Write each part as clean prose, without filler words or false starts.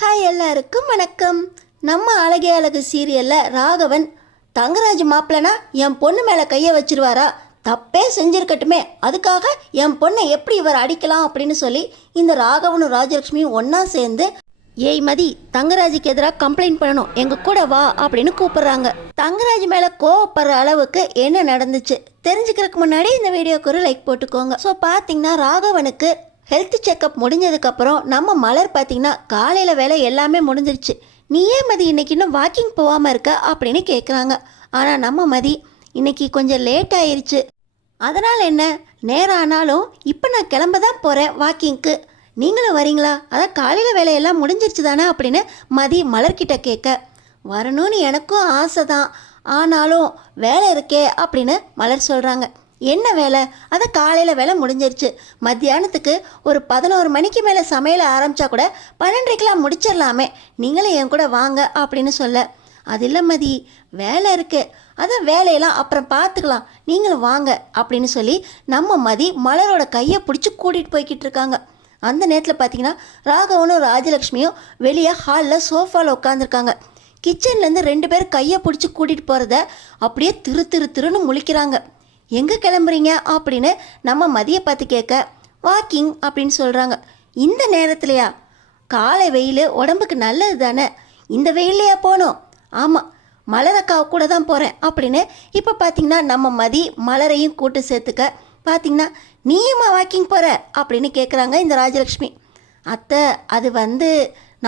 Hi எல்லாருக்கும் வணக்கம். நம்ம அழகே அழகு சீரியலில் ராகவன் தங்கராஜ் மாப்பிள்ளனா என் பொண்ணு மேலே கையை வச்சிருவாரா, தப்பே செஞ்சிருக்கட்டுமே, அதுக்காக என் பொண்ணை எப்படி இவர் அடிக்கலாம் அப்படின்னு சொல்லி இந்த ராகவனும் ராஜலட்சுமியும் ஒன்றா சேர்ந்து ஏய் மதி, தங்கராஜுக்கு எதிராக கம்ப்ளைண்ட் பண்ணணும், எங்கள் கூட வா அப்படின்னு கூப்பிட்றாங்க. தங்கராஜ் மேலே கோவப்படுற அளவுக்கு என்ன நடந்துச்சு தெரிஞ்சுக்கிறதுக்கு முன்னாடி இந்த வீடியோக்கு ஒரு லைக் போட்டுக்கோங்க. ஸோ பார்த்தீங்கன்னா ராகவனுக்கு ஹெல்த் செக்கப் முடிஞ்சதுக்கப்புறம் நம்ம மலர் பார்த்திங்கன்னா காலையில் வேலை எல்லாமே முடிஞ்சிருச்சு, நீ ஏன் மதி இன்னைக்கு இன்னும் வாக்கிங் போகாமல் இருக்க அப்படின்னு கேட்குறாங்க. ஆனால் நம்ம மதி இன்னைக்கு கொஞ்சம் லேட் ஆயிடுச்சு, அதனால் என்ன நேரம் ஆனாலும் இப்போ நான் கிளம்ப தான் போகிறேன் வாக்கிங்க்கு, நீங்களும் வரீங்களா, அதான் காலையில் வேலையெல்லாம் முடிஞ்சிருச்சு தானே அப்படின்னு மதி மலர்கிட்ட கேட்க, வரணும்னு எனக்கும் ஆசை தான், ஆனாலும் வேலை இருக்கே அப்படின்னு மலர் சொல்கிறாங்க. என்ன வேலை, அதை காலையில் வேலை முடிஞ்சிருச்சு, மத்தியானத்துக்கு ஒரு 11 மணிக்கு மேலே சமையலை ஆரம்பித்தா கூட 12:30க்கெலாம் முடிச்சிடலாமே, நீங்களும் என் கூட வாங்க அப்படின்னு சொல்ல, அது இல்லை மதி வேலை இருக்கு, அதான் வேலையெல்லாம் அப்புறம் பார்த்துக்கலாம், நீங்களும் வாங்க அப்படின்னு சொல்லி நம்ம மதி மலரோட கையை பிடிச்சி கூட்டிகிட்டு போய்கிட்டு இருக்காங்க. அந்த நேரத்தில் பார்த்தீங்கன்னா ராகவனும் ராஜலக்ஷ்மியும் வெளியே ஹாலில் சோஃபாவில் உட்காந்துருக்காங்க. கிச்சன்லேருந்து 2 பேர் கையை பிடிச்சி கூட்டிகிட்டு போகிறத அப்படியே திருன்னு முழிக்கிறாங்க. எங்கே கிளம்புறீங்க அப்படின்னு நம்ம மதியை பார்த்து கேட்க, வாக்கிங் அப்படின்னு சொல்கிறாங்க. இந்த நேரத்துலையா, காலை வெயில் உடம்புக்கு நல்லது தானே, இந்த வெயிலையா போகணும், ஆமாம் மலரக்காவை கூட தான் போகிறேன் அப்படின்னு இப்போ பார்த்திங்கன்னா நம்ம மதி மலரையும் கூட்டு சேர்த்துக்க பார்த்திங்கன்னா, நீயுமா வாக்கிங் போகிற அப்படின்னு கேட்குறாங்க இந்த ராஜலக்ஷ்மி. அத்தை அது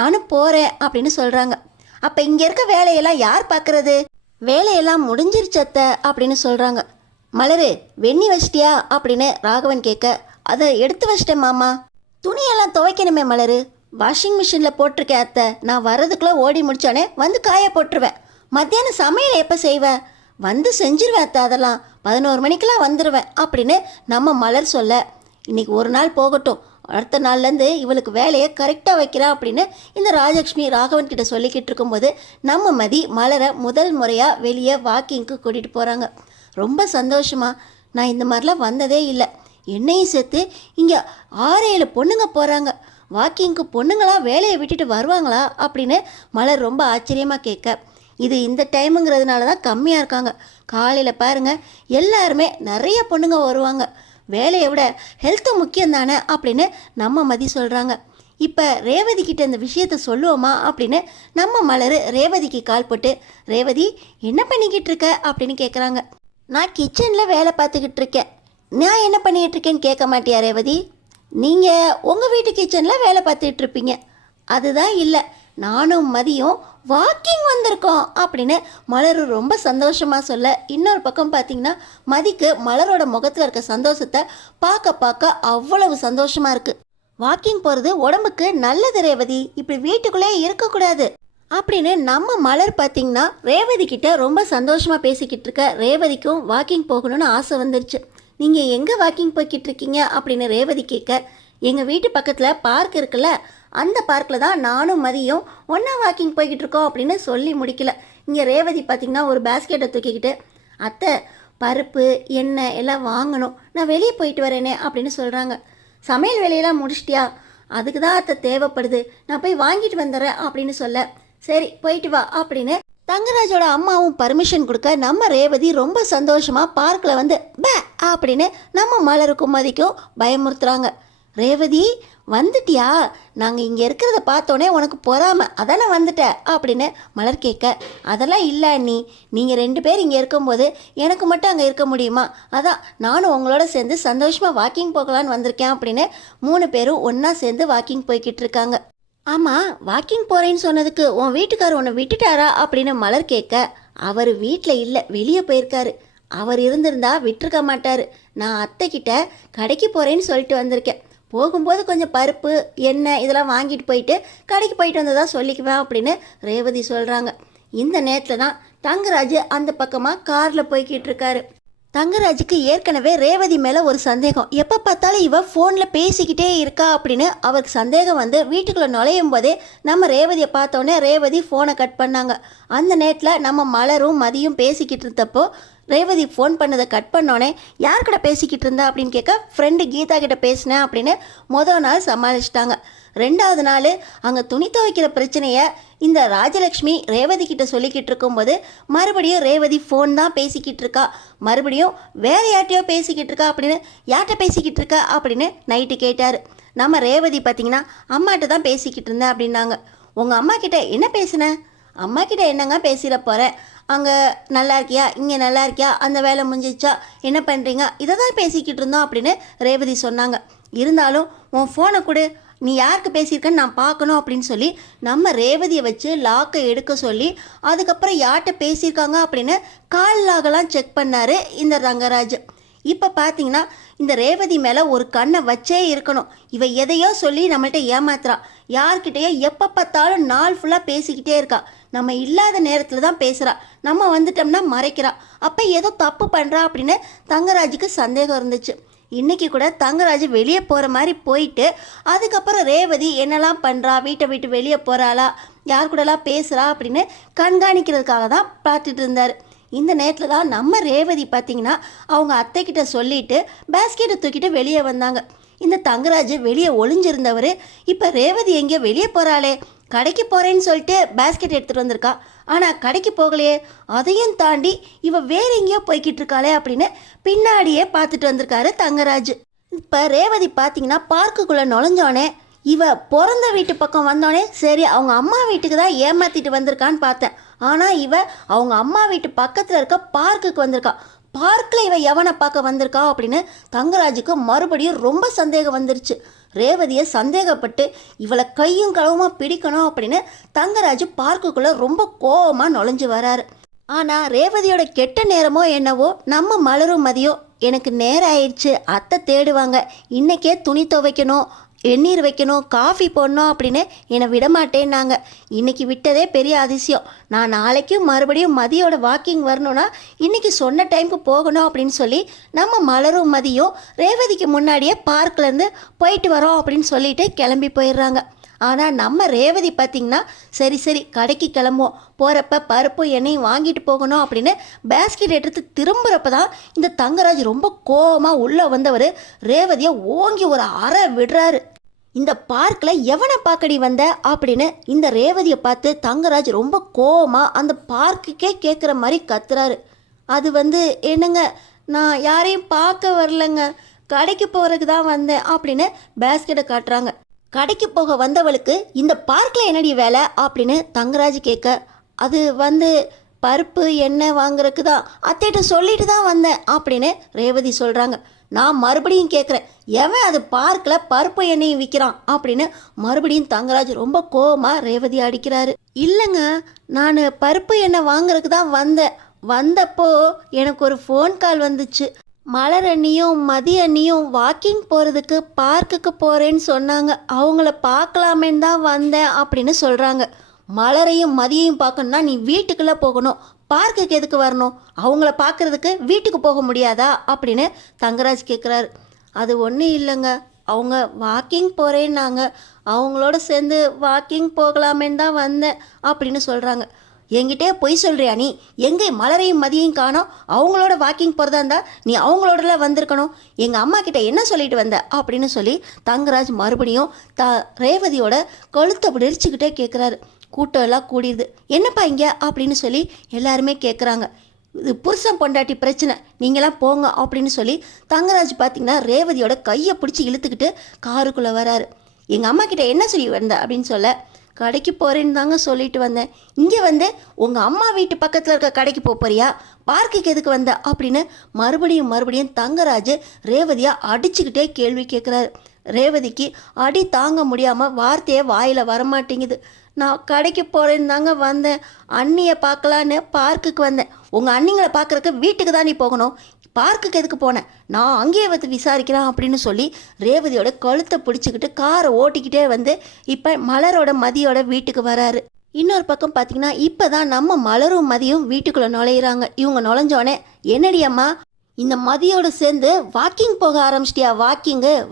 நானும் போகிறேன் அப்படின்னு சொல்கிறாங்க. அப்போ இங்கே இருக்க வேலையெல்லாம் யார் பார்க்குறது, வேலையெல்லாம் முடிஞ்சிருச்சு அத்தை அப்படின்னு சொல்கிறாங்க. மலரு வெந்நி வச்சிட்டியா அப்படின்னு ராகவன் கேட்க, அதை எடுத்து வச்சிட்டேன் மாமா, துணியெல்லாம் துவைக்கணுமே மலரு, வாஷிங் மிஷினில் போட்டிருக்கேன் அத்தை, நான் வர்றதுக்குள்ளே ஓடி முடித்தானே காய போட்டுருவேன், மத்தியானம் சமையல் எப்போ செய்வேன், செஞ்சிருவேன் அத்தை, அதெல்லாம் 11 மணிக்கெலாம் வந்துடுவேன் அப்படின்னு நம்ம மலர் சொல்ல, இன்றைக்கி ஒரு நாள் போகட்டும், அடுத்த நாள்லேருந்து இவளுக்கு வேலையை கரெக்டாக வைக்கிறா அப்படின்னு இந்த ராஜலக்ஷ்மி ராகவன் கிட்ட சொல்லிக்கிட்டு இருக்கும்போது நம்ம மதி மலரை முதல் முறையாக வெளியே வாக்கிங்க்கு கூட்டிகிட்டு போகிறாங்க. ரொம்ப சந்தோஷமா, நான் இந்த மாதிரிலாம் வந்ததே இல்லை, என்னையும் சேர்த்து இங்கே 6-7 பொண்ணுங்க போகிறாங்க, வாக்கிங்க்கு பொண்ணுங்களாம் வேலையை விட்டுட்டு வருவாங்களா அப்படின்னு மலர் ரொம்ப ஆச்சரியமாக கேட்க, இது இந்த டைமுங்கிறதுனால தான் கம்மியாக இருக்காங்க, காலையில் பாருங்கள் எல்லாருமே நிறைய பொண்ணுங்க வருவாங்க, வேலையை விட ஹெல்த்து முக்கியம் தானே அப்படின்னு நம்ம மதி சொல்கிறாங்க. இப்போ ரேவதி கிட்ட இந்த விஷயத்த சொல்லுவோமா அப்படின்னு நம்ம மலர் ரேவதிக்கு கால் போட்டு, ரேவதி என்ன பண்ணிக்கிட்டு இருக்க அப்படின்னு கேட்குறாங்க. நான் கிச்சனில் வேலை பார்த்துக்கிட்டு இருக்கேன், நான் என்ன பண்ணிகிட்டு இருக்கேன்னு கேட்க மாட்டியா ரேவதி, நீங்கள் உங்கள் வீட்டு கிச்சனில் வேலை பார்த்துக்கிட்டு இருப்பீங்க, அதுதான் இல்லை, நானும் மதியும் வாக்கிங் வந்திருக்கோம் அப்படின்னு மலர் ரொம்ப சந்தோஷமாக சொல்ல, இன்னொரு பக்கம் பார்த்திங்கன்னா மதிக்கு மலரோட முகத்தில் இருக்க சந்தோஷத்தை பார்க்க அவ்வளவு சந்தோஷமாக இருக்குது. வாக்கிங் போகிறது உடம்புக்கு நல்லது ரேவதி, இப்படி வீட்டுக்குள்ளே இருக்கக்கூடாது அப்படின்னு நம்ம மலர் பார்த்திங்கன்னா ரேவதி கிட்ட ரொம்ப சந்தோஷமாக பேசிக்கிட்டு இருக்க, ரேவதிக்கும் வாக்கிங் போகணும்னு ஆசை வந்துருச்சு. நீங்கள் எங்கே வாக்கிங் போய்கிட்டு இருக்கீங்க அப்படின்னு ரேவதி கேட்க, எங்கள் வீட்டு பக்கத்தில் பார்க் இருக்குல்ல, அந்த பார்க்கில் தான் நானும் மதியும் ஒன்றா வாக்கிங் போய்கிட்டு இருக்கோம் அப்படின்னு சொல்லி முடிக்கல. இங்கே ரேவதி பார்த்திங்கன்னா ஒரு பேஸ்கெட்டை தூக்கிக்கிட்டு, அத்தை பருப்பு எண்ணெய் எல்லாம் வாங்கணும், நான் வெளியே போயிட்டு வரேனே அப்படின்னு சொல்கிறாங்க. சமையல் வேலையெல்லாம் முடிச்சிட்டியா, அதுக்கு தான் அத்தை தேவைப்படுது, நான் போய் வாங்கிட்டு வந்துடுறேன் அப்படின்னு சொல்ல, சரி போயிட்டு வா அப்படின்னு தங்கராஜோட அம்மாவும் பர்மிஷன் கொடுக்க, நம்ம ரேவதி ரொம்ப சந்தோஷமாக பார்க்கில் பே அப்படின்னு நம்ம மலருக்கும் மதிக்கும் பயமுறுத்துறாங்க. ரேவதி வந்துட்டியா, நாங்கள் இங்கே இருக்கிறத பார்த்தோன்னே உனக்கு பொறாம அதானே வந்துட்ட அப்படின்னு மலர் கேட்க, அதெல்லாம் இல்லை அண்ணி, நீங்கள் 2 பேர் இங்கே இருக்கும்போது எனக்கு மட்டும் அங்கே இருக்க முடியுமா, அதான் நானும் உங்களோட சேர்ந்து சந்தோஷமாக வாக்கிங் போகலான்னு வந்திருக்கேன் அப்படின்னு 3 பேரும் ஒன்றா சேர்ந்து வாக்கிங் போய்கிட்டு இருக்காங்க. ஆமாம், வாக்கிங் போகிறேன்னு சொன்னதுக்கு உன் வீட்டுக்காரர் உன்னை விட்டுட்டாரா அப்படின்னு மலர் கேட்க, அவர் வீட்டில் இல்லை, வெளியே போயிருக்காரு, அவர் இருந்திருந்தா விட்டுருக்க மாட்டார், நான் அத்தைக்கிட்ட கடைக்கு போகிறேன்னு சொல்லிட்டு வந்திருக்கேன், போகும்போது கொஞ்சம் பருப்பு எண்ணெய் இதெல்லாம் வாங்கிட்டு போயிட்டு கடைக்கு போயிட்டு வந்ததா சொல்லிக்குவேன் அப்படின்னு ரேவதி சொல்கிறாங்க. இந்த நேரத்தில் தான் தங்கராஜ் அந்த பக்கமாக காரில் போய்கிட்டு இருக்காரு. தங்கராஜுக்கு ஏற்கனவே ரேவதி மேலே ஒரு சந்தேகம், எப்போ பார்த்தாலும் இவ ஃபோனில் பேசிக்கிட்டே இருக்கா அப்படின்னு அவருக்கு சந்தேகம் வீட்டுக்குள்ளே நுழையும் போதே நம்ம ரேவதியை பார்த்தோன்னே ரேவதி ஃபோனை கட் பண்ணாங்க. அந்த நேரத்தில் நம்ம மலரும் மதியும் பேசிக்கிட்டு இருந்தப்போ ரேவதி ஃபோன் பண்ணதை கட் பண்ணோடனே யார் கூட பேசிக்கிட்டு இருந்தா அப்படின்னு கேட்க ஃப்ரெண்டு கீதா கிட்ட பேசினேன் அப்படின்னு மொதல் நாள் சமாளிச்சிட்டாங்க. 2வது நாள் அங்கே துணி துவைக்கிற பிரச்சனையை இந்த ராஜலக்ஷ்மி ரேவதி கிட்ட சொல்லிக்கிட்டு இருக்கும்போது மறுபடியும் ரேவதி ஃபோன் தான் பேசிக்கிட்டு இருக்கா, மறுபடியும் வேற யார்ட்டையோ பேசிக்கிட்டு இருக்கா அப்படின்னு யார்கிட்ட பேசிக்கிட்டு இருக்கா அப்படின்னு நைட்டு கேட்டார். நம்ம ரேவதி பார்த்தீங்கன்னா அம்மாட்ட தான் பேசிக்கிட்டு இருந்தேன் அப்படின்னாங்க. உங்கள் அம்மா கிட்ட என்ன பேசுனேன்? அம்மா கிட்ட என்னங்க பேசிட போகிறேன், அங்கே நல்லா இருக்கியா, இங்கே நல்லா இருக்கியா, அந்த வேலை முடிஞ்சிச்சா, என்ன பண்ணுறீங்க, இதை தான் பேசிக்கிட்டு இருந்தோம் அப்படின்னு ரேவதி சொன்னாங்க. இருந்தாலும் உன் ஃபோனை கொடு, நீ யாருக்கு பேசியிருக்கன்னு நான் பார்க்கணும் அப்படின்னு சொல்லி நம்ம ரேவதியை வச்சு லாக்கை எடுக்க சொல்லி அதுக்கப்புறம் யார்கிட்ட பேசியிருக்காங்க அப்படின்னு கால் லாகெல்லாம் செக் பண்ணார் இந்த ரங்கராஜ். இப்போ பார்த்தீங்கன்னா இந்த ரேவதி மேலே ஒரு கண்ணை வச்சே இருக்கணும். இவ எதையோ சொல்லி நம்மள்கிட்ட ஏமாத்துறா, யார்கிட்டயோ எப்போ பார்த்தாலும் நாள் ஃபுல்லாக பேசிக்கிட்டே இருக்கா, நம்ம இல்லாத நேரத்தில் தான் பேசுகிறா, நம்ம வந்துட்டோம்னா மறைக்கிறா, அப்போ ஏதோ தப்பு பண்ணுறா அப்படின்னு தங்கராஜுக்கு சந்தேகம் இருந்துச்சு. இன்றைக்கி கூட தங்கராஜ் வெளியே போகிற மாதிரி போயிட்டு அதுக்கப்புறம் ரேவதி என்னெல்லாம் பண்ணுறா, வீட்டை விட்டு வெளியே போகிறாளா, யார் கூடலாம் பேசுகிறா அப்படின்னு கண்காணிக்கிறதுக்காக தான் பார்த்துட்டு இருந்தார். இந்த நேரத்தில் தான் நம்ம ரேவதி பார்த்திங்கன்னா அவங்க அத்தைக்கிட்ட சொல்லிவிட்டு பேஸ்கெட்டை தூக்கிட்டு வெளியே வந்தாங்க. இந்த தங்கராஜ் வெளியே ஒளிஞ்சிருந்தவர் இப்போ ரேவதி எங்கேயோ வெளியே போகிறாளே, கடைக்கு போகிறேன்னு சொல்லிட்டு பேஸ்கெட் எடுத்துகிட்டு வந்திருக்கா, ஆனால் கடைக்கு போகலையே, அதையும் தாண்டி இவ வேற எங்கேயோ போய்கிட்டு இருக்காளே அப்படின்னு பின்னாடியே பார்த்துட்டு வந்திருக்காரு தங்கராஜ். இப்போ ரேவதி பார்த்தீங்கன்னா பார்க்குக்குள்ளே நுழைஞ்சோடனே இவ பிறந்த வீட்டு பக்கம் வந்தோடனே சரி அவங்க அம்மா வீட்டுக்கு தான் ஏமாற்றிட்டு வந்திருக்கான்னு பார்த்தேன். ஆனால் இவ அவங்க அம்மா வீட்டு பக்கத்தில் இருக்க பார்க்குக்கு வந்திருக்கா. பார்க்கில் இவ எவனை பார்க்க வந்திருக்கா அப்படின்னு தங்கராஜுக்கு மறுபடியும் ரொம்ப சந்தேகம் வந்துருச்சு. ரேவதியை சந்தேகப்பட்டு இவளை கையும் களவுமா பிடிக்கணும் அப்படின்னு தங்கராஜ் பார்க்குக்குள்ளே ரொம்ப கோபமாக நுழைஞ்சு வராரு. ஆனால் ரேவதியோட கெட்ட நேரமோ என்னவோ நம்ம மலரும் மதியம் எனக்கு நேரம் ஆயிடுச்சு, அத்தை தேடுவாங்க, இன்றைக்கே துணி துவைக்கணும், வெந்நீர் வைக்கணும், காஃபி போடணும் அப்படின்னு என்னை விடமாட்டேன்னாங்க. இன்றைக்கி விட்டதே பெரிய அதிசயம். நான் நாளைக்கும் மறுபடியும் மதியோட வாக்கிங் வரணும்னா இன்றைக்கி சொன்ன டைமுக்கு போகணும் அப்படின்னு சொல்லி நம்ம மலரும் மதியம் ரேவதிக்கு முன்னாடியே பார்க்லேருந்து போயிட்டு வரோம் அப்படின்னு சொல்லிட்டு கிளம்பி போயிடுறாங்க. ஆனால் நம்ம ரேவதி பார்த்திங்கன்னா சரி சரி கடைக்கு கிளம்புவோம், போகிறப்ப பருப்பு எண்ணெயும் வாங்கிட்டு போகணும் அப்படின்னு பேஸ்கெட் எடுத்து திரும்புகிறப்ப தான் இந்த தங்கராஜ் ரொம்ப கோபமாக உள்ளே வந்தவர் ரேவதியை ஓங்கி ஒரு அறை விடுறாரு. இந்த பார்க்கில் எவனை பார்க்கடி வந்த அப்படின்னு இந்த ரேவதியை பார்த்து தங்கராஜ் ரொம்ப கோபமாக அந்த பார்க்குக்கே கேட்குற மாதிரி கத்துறாரு. அது என்னங்க, நான் யாரையும் பார்க்க வரலங்க, கடைக்கு போகிறதுக்கு தான் வந்தேன் அப்படின்னு பேஸ்கெட்டை காட்டுறாங்க. கடைக்கு போக வந்தவளுக்கு இந்த பார்க்கில் என்னடி வேலை அப்படின்னு தங்கராஜ் கேட்க, அது பருப்பு எண்ணெய் வாங்குறதுக்கு தான் அத்தைகிட்ட சொல்லிட்டு தான் வந்தேன் அப்படின்னு ரேவதி சொல்கிறாங்க. நான் மறுபடியும் கேட்குறேன், எவன் அது பார்க்கில் பருப்பு எண்ணெயும் விற்கிறான் அப்படின்னு மறுபடியும் தங்கராஜ் ரொம்ப கோவமாக ரேவதி அடிக்கிறாரு. இல்லைங்க, நான் பருப்பு எண்ணெய் வாங்குறதுக்கு தான் வந்தப்போ எனக்கு ஒரு ஃபோன் கால் வந்துச்சு, மலர் அண்ணியும் மதி அண்ணியும் வாக்கிங் போகிறதுக்கு பார்க்குக்கு போகிறேன்னு சொன்னாங்க, அவங்கள பார்க்கலாமேன்னு தான் வந்தேன் அப்படின்னு சொல்கிறாங்க. மலரையும் மதியையும் பார்க்கணுன்னா நீ வீட்டுக்குள்ளே போகணும், பார்க்குக்கு எதுக்கு வரணும், அவங்கள பார்க்குறதுக்கு வீட்டுக்கு போக முடியாதா அப்படின்னு தங்கராஜ் கேட்குறாரு. அது ஒன்றும் இல்லைங்க, அவங்க வாக்கிங் போகிறேன்னாங்க, அவங்களோட சேர்ந்து வாக்கிங் போகலாமேன்னு தான் வந்தேன் அப்படின்னு சொல்கிறாங்க. என்கிட்டே பொய் சொல்கிறியா நீ? எங்கே மலரையும் மதியையும் காணோம், அவங்களோட வாக்கிங் போகிறதா இருந்தால் நீ அவங்களோடலாம் வந்திருக்கணும், எங்கள் அம்மா கிட்ட என்ன சொல்லிட்டு வந்த அப்படின்னு சொல்லி தங்கராஜ் மறுபடியும் ரேவதியோட கழுத்தை பிடிச்சிக்கிட்டே கேட்குறாரு. கூட்டம் எல்லாம் கூடிடுது. என்னப்பா இங்கே அப்படின்னு சொல்லி எல்லாருமே கேட்குறாங்க. இது புருஷன் பொண்டாட்டி பிரச்சனை, நீங்களாம் போங்க அப்படின்னு சொல்லி தங்கராஜ் பார்த்திங்கன்னா ரேவதியோட கையை பிடிச்சி இழுத்துக்கிட்டு காருக்குள்ளே வராரு. எங்கள் அம்மா கிட்ட என்ன சொல்லி வந்த அப்படின்னு சொல்ல, கடைக்கு போகிறேன்னு தாங்க சொல்லிட்டு வந்தேன், இங்கே உங்கள் அம்மா வீட்டு பக்கத்தில் இருக்க கடைக்கு போறியா, பார்க்குக்கு எதுக்கு வந்த அப்படின்னு மறுபடியும் தங்கராஜ் ரேவதியை அடிச்சுக்கிட்டே கேள்வி கேட்குறாரு. ரேவதிக்கு அடி தாங்க முடியாமல் வார்த்தையே வாயில் வரமாட்டேங்குது. நான் கடைக்கு போகிறேன்னு தாங்க வந்தேன், அண்ணியை பார்க்கலான்னு பார்க்குக்கு வந்தேன், உங்கள் அண்ணிங்களை பார்க்குறக்கு வீட்டுக்கு தான் நீ போகணும், பார்க்குக்கு எதுக்கு போனேன், நான் அங்கேயே விசாரிக்கிறேன் அப்படின்னு சொல்லி ரேவதியோட கழுத்தை பிடிச்சிக்கிட்டு காரை ஓட்டிக்கிட்டே இப்போ மலரோட மதியோட வீட்டுக்கு வராரு. இன்னொரு பக்கம் பார்த்தீங்கன்னா இப்போ தான் நம்ம மலரும் மதியும் வீட்டுக்குள்ளே நுழையிறாங்க. இவங்க நுழைஞ்சோடனே, என்னடி அம்மா இந்த மதியோடு சேர்ந்து வாக்கிங் போக ஆரம்பிச்சிட்டியா,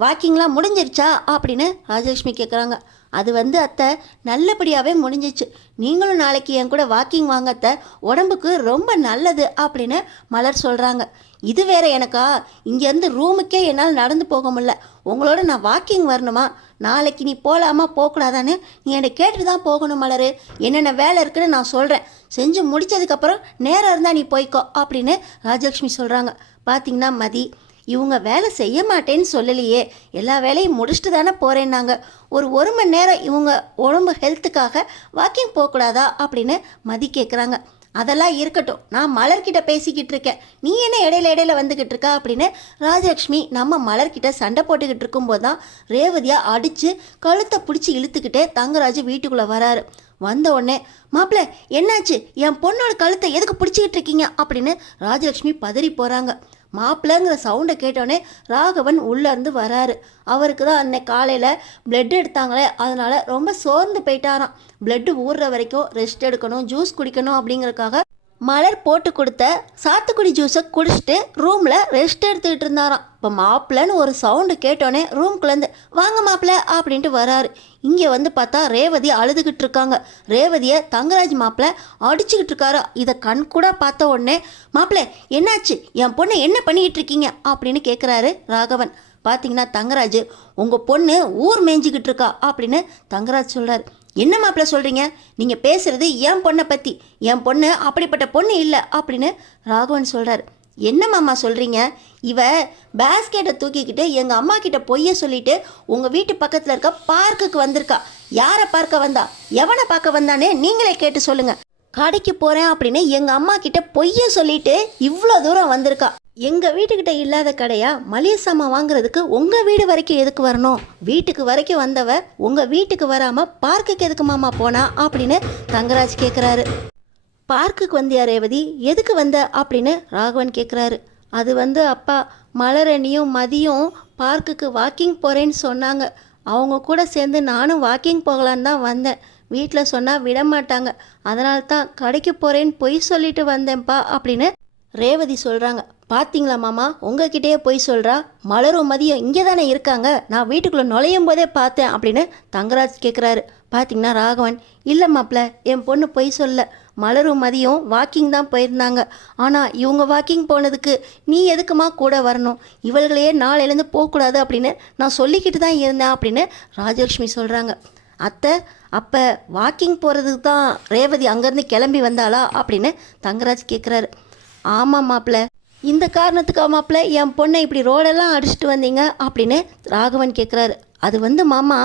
வாக்கிங்லாம் முடிஞ்சிருச்சா அப்படின்னு ராஜலட்சுமி கேட்குறாங்க. அது வந்து அத்தை நல்லபடியாகவே முடிஞ்சிச்சு. நீங்களும் நாளைக்கு என் கூட வாக்கிங் வாங்க அத்தை, உடம்புக்கு ரொம்ப நல்லது அப்படின்னு மலர் சொல்கிறாங்க. இது வேற எனக்கா, இங்கேருந்து ரூமுக்கே என்னால் நடந்து போக முடியல, உங்களோட நான் வாக்கிங் வரணுமா? நாளைக்கு நீ போகலாமா போகக்கூடாதான்னு நீ என்னை கேட்டு தான் போகணும் மலர். என்னென்ன வேலை இருக்குன்னு நான் சொல்கிறேன், செஞ்சு முடித்ததுக்கப்புறம் நேரம் இருந்தால் நீ போய்க்கோ அப்படின்னு ராஜலக்ஷ்மி சொல்கிறாங்க. பார்த்திங்கன்னா மதி இவங்க வேலை செய்ய மாட்டேன்னு சொல்லலையே, எல்லா வேலையும் முடிச்சுட்டு தானே போகிறேன்னாங்க. ஒரு மணி நேரம் இவங்க உடம்பு ஹெல்த்துக்காக வாக்கிங் போகக்கூடாதா அப்படின்னு மதி கேட்குறாங்க. அதெல்லாம் இருக்கட்டும், நான் மலர்கிட்ட பேசிக்கிட்டு இருக்கேன், நீ என்ன இடையில வந்துக்கிட்டு இருக்கா அப்படின்னு ராஜலக்ஷ்மி நம்ம மலர்கிட்ட சண்டை போட்டுக்கிட்டு இருக்கும்போது தான் ரேவதியா அடித்து கழுத்தை பிடிச்சி இழுத்துக்கிட்டே தங்கராஜ் வீட்டுக்குள்ளே வராரு. வந்த உடனே மாப்பிள்ள என்னாச்சு, என் பொண்ணோட கழுத்தை எதுக்கு பிடிச்சிக்கிட்டு இருக்கீங்க அப்படின்னு ராஜலக்ஷ்மி பதறி போகிறாங்க. மாப்பிள்ளைங்கிற சவுண்டை கேட்டோடனே ராகவன் உள்ளேருந்து வராரு. அவருக்கு தான் அன்னைக்கு காலையில் பிளட் எடுத்தாங்களே, அதனால் ரொம்ப சோர்ந்து போயிட்டாராம். பிளட்டு ஊறுற வரைக்கும் ரெஸ்ட் எடுக்கணும், ஜூஸ் குடிக்கணும் அப்படிங்கிறதுக்காக மலர் போட்டு கொடுத்த சாத்துக்குடி ஜூஸை குடிச்சிட்டு ரூமில் ரெஸ்ட் எடுத்துக்கிட்டு இருந்தாராம். இப்போ மாப்பிள்ளைன்னு ஒரு சவுண்டு கேட்டோன்னே ரூம்குள்ளேருந்து வாங்க மாப்பிள்ளை அப்படின்ட்டு வராரு. இங்கே வந்து பார்த்தா ரேவதி அழுதுகிட்டு இருக்காங்க. ரேவதியை தங்கராஜ் மாப்பிள்ளை அடிச்சுக்கிட்டு இருக்காரு. இதை கண் கூட பார்த்த உடனே மாப்பிள்ளை என்னாச்சு, என் பொண்ணை என்ன பண்ணிக்கிட்டு இருக்கீங்க அப்படின்னு கேட்குறாரு ராகவன். பார்த்தீங்கன்னா தங்கராஜ் உங்கள் பொண்ணு ஊர் மேய்ஞ்சிக்கிட்டு இருக்கா அப்படின்னு தங்கராஜ் சொல்கிறார். என்ன மாப்பிள்ள சொல்கிறீங்க, நீங்கள் பேசுகிறது என் பொண்ணை பற்றி, என் பொண்ணு அப்படிப்பட்ட பொண்ணு இல்லை அப்படின்னு ராகவன் சொல்கிறார். என்ன மாமா சொல்கிறீங்க, இவ பேஸ்கெட்டை தூக்கிக்கிட்டு எங்கள் அம்மா கிட்ட பொய்ய சொல்லிட்டு உங்கள் வீட்டு பக்கத்தில் இருக்க பார்க்குக்கு வந்திருக்கா. யாரை பார்க்க வந்தா, எவனை பார்க்க வந்தானே நீங்களே கேட்டு சொல்லுங்கள். கடைக்கு போகிறேன் அப்படின்னு எங்கள் அம்மா கிட்ட பொய்ய சொல்லிட்டு இவ்வளோ தூரம் வந்திருக்கா. எங்கள் வீட்டுக்கிட்ட இல்லாத கடையா, மளிகை சாமான் வாங்குறதுக்கு உங்கள் வீடு வரைக்கும் எதுக்கு வரணும்? வீட்டுக்கு வரைக்கும் வந்தவ உங்கள் வீட்டுக்கு வராமல் பார்க்குக்கு எதுக்கு மாமா போனா அப்படின்னு தங்கராஜ் கேட்குறாரு. பார்க்குக்கு வந்தியா ரேவதி, எதுக்கு வந்த அப்படின்னு ராகவன் கேட்குறாரு. அது வந்து அப்பா, மலரணியும் மதியும் பார்க்குக்கு வாக்கிங் போகிறேன்னு சொன்னாங்க, அவங்க கூட சேர்ந்து நானும் வாக்கிங் போகலான்னு தான் வந்தேன். வீட்டில் சொன்னால் விட மாட்டாங்க, அதனால தான் கடைக்கு போகிறேன்னு பொய் சொல்லிட்டு வந்தேன்ப்பா அப்படின்னு ரேவதி சொல்கிறாங்க. பார்த்தீங்களா மாமா, உங்ககிட்டயே பொய் சொல்கிறா, மலரும் மதியம் இங்கே தானே இருக்காங்க, நான் வீட்டுக்குள்ளே நுழையும் போதே பார்த்தேன் அப்படின்னு தங்கராஜ் கேட்குறாரு. பார்த்தீங்கன்னா ராகவன் இல்லை மாப்பிள்ள, என் பொண்ணு பொய் சொல்ல, மலரும் மதியம் வாக்கிங் தான் போயிருந்தாங்க. ஆனால் இவங்க வாக்கிங் போனதுக்கு நீ எதுக்குமா கூட வரணும், இவர்களையே நாளையிலேருந்து போகக்கூடாது அப்படின்னு நான் சொல்லிக்கிட்டு தான் இருந்தேன் அப்படின்னு ராஜலக்ஷ்மி சொல்கிறாங்க. அத்தை, அப்போ வாக்கிங் போகிறதுக்கு தான் ரேவதி அங்கேருந்து கிளம்பி வந்தாளா அப்படின்னு தங்கராஜ் கேட்குறாரு. ஆமாம் மாப்பிள்ள, இந்த காரணத்துக்கா மாப்பிள்ள என் பொண்ணை இப்படி ரோடெல்லாம் அடிச்சுட்டு வந்தீங்க அப்படின்னு ராகவன் கேட்குறாரு. அது வந்து மாமா,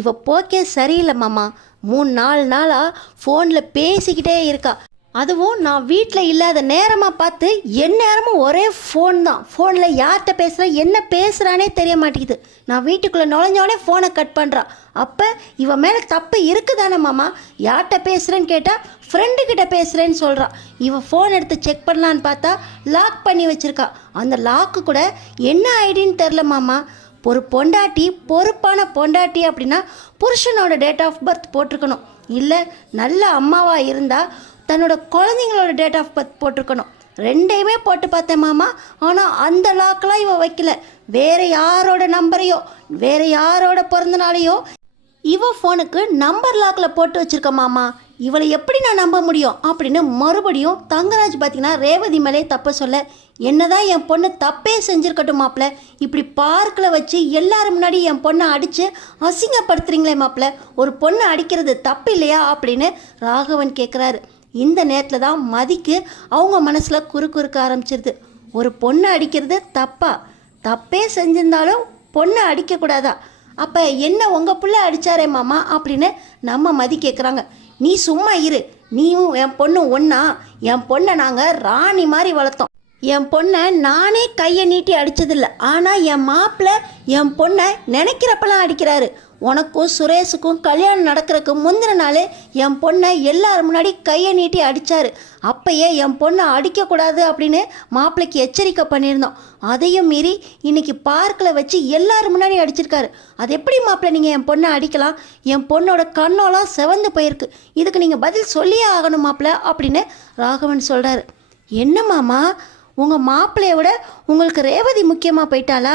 இவ போக்கே சரியில்லை மாமா, 3-4 நாளாக ஃபோனில் பேசிக்கிட்டே இருக்கா. அதுவும் நான் வீட்டில் இல்லாத நேரமாக பார்த்து எந்நேரமும் ஒரே ஃபோன் தான். ஃபோனில் யார்கிட்ட பேசுகிறா, என்ன பேசுகிறானே தெரிய மாட்டேங்குது. நான் வீட்டுக்குள்ளே நுழைஞ்சோடனே ஃபோனை கட் பண்ணுறான். அப்போ இவன் மேலே தப்பு இருக்குதானே மாமா? யார்கிட்ட பேசுகிறேன்னு கேட்டால் ஃப்ரெண்டுக்கிட்ட பேசுகிறேன்னு சொல்கிறான். இவன் ஃபோன் எடுத்து செக் பண்ணலான்னு பார்த்தா லாக் பண்ணி வச்சுருக்கா. அந்த லாக்கு கூட என்ன ஐடின்னு தெரில மாமா. ஒரு பொண்டாட்டி, பொறுப்பான பொண்டாட்டி அப்படின்னா புருஷனோட டேட் ஆஃப் பர்த் போட்டிருக்கணும், இல்லை நல்ல அம்மாவாக இருந்தால் தன்னோட குழந்தைங்களோட டேட் ஆஃப் பர்த் போட்டிருக்கணும். ரெண்டையுமே போட்டு பார்த்தேன் மாமா, ஆனால் அந்த லாக்கெலாம் இவ வைக்கல. வேறு யாரோட நம்பரையோ, வேறு யாரோட பிறந்த நாளையோ இவ ஃபோனுக்கு நம்பர் லாக்கில் போட்டு வச்சுருக்க மாமா. இவளை எப்படி நான் நம்ப முடியும் அப்படின்னு மறுபடியும் தங்கராஜ் பார்த்தீங்கன்னா ரேவதி மேலே தப்ப சொல்ல, என்னதான் என் பொண்ணு தப்பே செஞ்சுருக்கட்டும் மாப்பிள்ள, இப்படி பார்க்கில் வச்சு எல்லாரும் முன்னாடி என் பொண்ணை அடித்து அசிங்கப்படுத்துறீங்களே மாப்பிள்ள, ஒரு பொண்ணை அடிக்கிறது தப்பு இல்லையா அப்படின்னு ராகவன் கேட்குறாரு. இந்த நேரத்தில் தான் மதிக்கு அவங்க மனசில் குறுக்க ஆரம்பிச்சிருது. ஒரு பொண்ணை அடிக்கிறது தப்பா? தப்பே செஞ்சிருந்தாலும் பொண்ணை அடிக்கக்கூடாதா? அப்போ என்ன உங்கள் பிள்ளை அடித்தாரே மாமா அப்படின்னு நம்ம மதி கேட்குறாங்க. நீ சும்மா இரு, நீயும் என் பொண்ணு ஒன்றா? என் பொண்ணை நாங்கள் ராணி மாதிரி வளர்த்தோம். என் பொண்ணை நானே கையை நீட்டி அடித்ததில்லை, ஆனால் என் மாப்பிள்ளை என் பொண்ணை நினைக்கிறப்பெல்லாம் அடிக்கிறாரு. உனக்கும் சுரேஷுக்கும் கல்யாணம் நடக்கிறதுக்கு முந்தின நாள் என் பொண்ணை எல்லாரும் முன்னாடி கையை நீட்டி அடித்தார். அப்பயே என் பொண்ணை அடிக்கக்கூடாது அப்படின்னு மாப்பிள்ளைக்கு எச்சரிக்கை பண்ணியிருந்தோம். அதையும் மீறி இன்னைக்கு பார்க்கில் வச்சு எல்லாரும் முன்னாடி அடிச்சிருக்காரு. அது எப்படி மாப்பிள்ளை நீங்கள் என் பொண்ணை அடிக்கலாம்? என் பொண்ணோட கண்ணோலாம் செவந்து போயிருக்கு, இதுக்கு நீங்கள் பதில் சொல்லியே ஆகணும் மாப்பிள்ளை அப்படின்னு ராகவன் சொல்கிறாரு. என்ன மாமா, உங்கள் மாப்பிள்ளைய விட உங்களுக்கு ரேவதி முக்கியமாக போயிட்டாளா?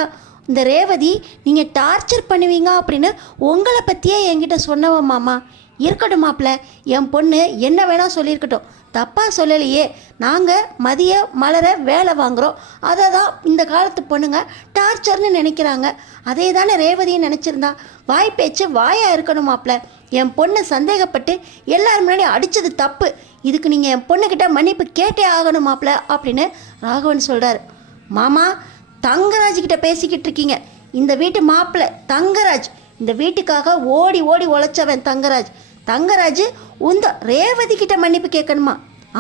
இந்த ரேவதி நீங்கள் டார்ச்சர் பண்ணுவீங்க அப்படின்னு உங்களை பற்றியே என்கிட்ட சொன்னவ மாமா. இருக்கட்டும் மாப்பிள்ள, என் பொண்ணு என்ன வேணால் சொல்லியிருக்கட்டும், தப்பாக சொல்லலையே. நாங்கள் மதிய மலரை வேலை வாங்குகிறோம், அதை தான் இந்த காலத்து பொண்ணுங்க டார்ச்சர்னு நினைக்கிறாங்க. அதே தானே ரேவதியும் நினச்சிருந்தா. வாய் பேச்சு வாயாக இருக்கணும் மாப்பிள்ள. என் பொண்ணை சந்தேகப்பட்டு எல்லாரும் முன்னாடி அடித்தது தப்பு. இதுக்கு நீங்கள் என் பொண்ணுக்கிட்ட மன்னிப்பு கேட்டே ஆகணும் மாப்பிள்ள அப்படின்னு ராகவன் சொல்கிறார். மாமா, தங்கராஜ்கிட்ட பேசிக்கிட்டு இருக்கீங்க. இந்த வீட்டு மாப்பிள்ளை தங்கராஜ், இந்த வீட்டுக்காக ஓடி ஓடி உழைச்சவன் தங்கராஜ். தங்கராஜ் உந்த ரேவதி கிட்ட மன்னிப்பு கேட்கணுமா?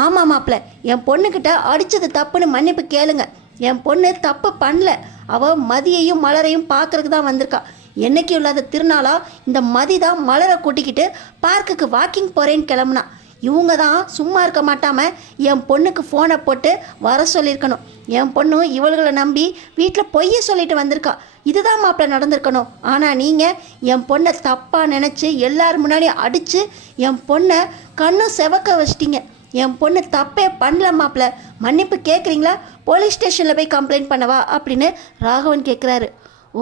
ஆமாம் மாப்பிள்ள, என் பொண்ணுக்கிட்ட அடித்தது தப்புன்னு மன்னிப்பு கேளுங்க. என் பொண்ணு தப்பு பண்ணல. அவள் மதியையும் மலரையும் பார்க்கறதுக்கு தான் வந்திருக்கா. என்னைக்கும் இல்லாத திருநாளா இந்த மதி தான் மலரை கூட்டிக்கிட்டு பார்க்குக்கு வாக்கிங் போகிறேன்னு கிளம்புனா. இவங்க தான் சும்மா இருக்க மாட்டாமல் என் பொண்ணுக்கு ஃபோனை போட்டு வர சொல்லியிருக்கணும். என் பொண்ணு இவள்களை நம்பி வீட்டில் பொய்ய சொல்லிட்டு வந்திருக்கா. இதுதான் மாப்பிள்ள நடந்திருக்கணும். ஆனால் நீங்கள் என் பொண்ணை தப்பாக நினச்சி எல்லாரும் முன்னாடி அடித்து என் பொண்ணை கண்ணும் செவக்க வச்சிட்டிங்க. என் பொண்ணு தப்பே பண்ணல மாப்பிள்ள. மன்னிப்பு கேட்குறீங்களா? போலீஸ் ஸ்டேஷனில் போய் கம்ப்ளைண்ட் பண்ணவா அப்படின்னு ராகவன் கேட்குறாரு.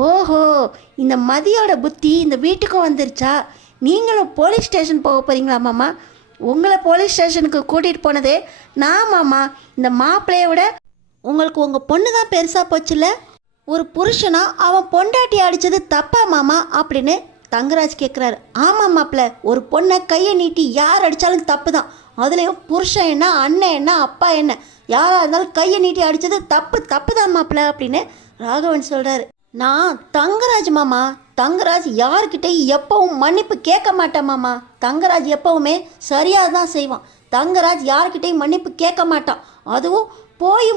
ஓஹோ, இந்த மதியோட புத்தி இந்த வீட்டுக்கும் வந்துருச்சா? நீங்களும் போலீஸ் ஸ்டேஷன் போக போகிறீங்களா மாமா? உங்களை போலீஸ் ஸ்டேஷனுக்கு கூட்டிகிட்டு போனதே நான் மாமா. இந்த மாப்பிள்ளைய விட உங்களுக்கு உங்கள் பொண்ணு தான் பெருசாக போச்சுல்ல. ஒரு புருஷனா அவன் பொண்டாட்டி அடித்தது தப்பா மாமா அப்படின்னு தங்கராஜ் கேட்குறாரு. ஆமாம் மாப்பிள்ள, ஒரு பொண்ணை கையை நீட்டி யார் அடித்தாலும் தப்பு தான். அதுலேயும் புருஷன் என்ன, அண்ணன் என்ன, அப்பா என்ன, யாராக இருந்தாலும் கையை நீட்டி அடித்தது தப்பு தான் மாப்பிள்ள அப்படின்னு ராகவன் சொல்கிறாரு. நான் தங்கராஜ் மாமா. தங்கராஜ் யார்கிட்டையும் எப்பவும் மன்னிப்பு கேட்க மாட்டேன் மாமா. தங்கராஜ் எப்பவுமே சரியாக தான் செய்வான். தங்கராஜ் யார்கிட்டையும் மன்னிப்பு கேட்க மாட்டான். அதுவும்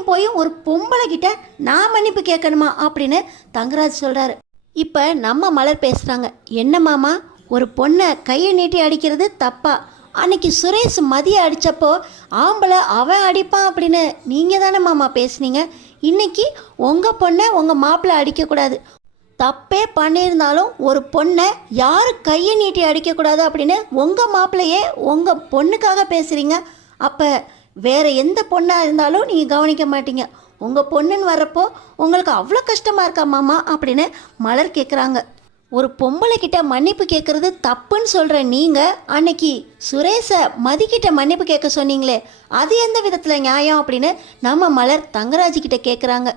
போயும் ஒரு பொம்பளை கிட்ட நான் மன்னிப்பு கேட்கணுமா அப்படின்னு தங்கராஜ் சொல்கிறாரு. இப்போ நம்ம மலர் பேசுகிறாங்க. என்ன மாமா, ஒரு பொண்ணை கையை நீட்டி அடிக்கிறது தப்பா? அன்னைக்கு சுரேஷ் மதியை அடித்தப்போ ஆம்பளை அவன் அடிப்பான் அப்படின்னு நீங்கள் தானே மாமா பேசுனீங்க. இன்னைக்கு உங்கள் பொண்ணை உங்கள் மாப்பிள்ளை அடிக்கக்கூடாது. தப்பே பண்ணியிருந்தாலும் ஒரு பொண்ணை யார் கையை நீட்டி அடிக்கக்கூடாது அப்படின்னு உங்கள் மாப்பிள்ளையே உங்கள் பொண்ணுக்காக பேசுகிறீங்க. அப்போ வேறு எந்த பொண்ணாக இருந்தாலும் நீங்கள் கவனிக்க மாட்டீங்க. உங்கள் பொண்ணுன்னு வர்றப்போ உங்களுக்கு அவ்வளோ கஷ்டமாக இருக்கா மாமா அப்படின்னு மலர் கேட்குறாங்க. ஒரு பொம்பளை கிட்ட மன்னிப்பு கேட்குறது தப்புன்னு சொல்கிற நீங்கள் அன்னைக்கு சுரேஷை மதிக்கிட்ட மன்னிப்பு கேட்க சொன்னீங்களே, அது எந்த விதத்தில் நியாயம் அப்படின்னு நம்ம மலர் தங்கராஜ்கிட்ட கேட்குறாங்க.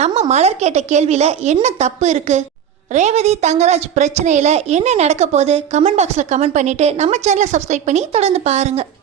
நம்ம மலர் கேட்ட கேள்வியில் என்ன தப்பு இருக்குது? ரேவதி தங்கராஜ் பிரச்சனையில் என்ன நடக்க போகுது? கமெண்ட் பாக்ஸில் கமெண்ட் பண்ணிவிட்டு நம்ம சேனலை சப்ஸ்கிரைப் பண்ணி தொடர்ந்து பாருங்கள்.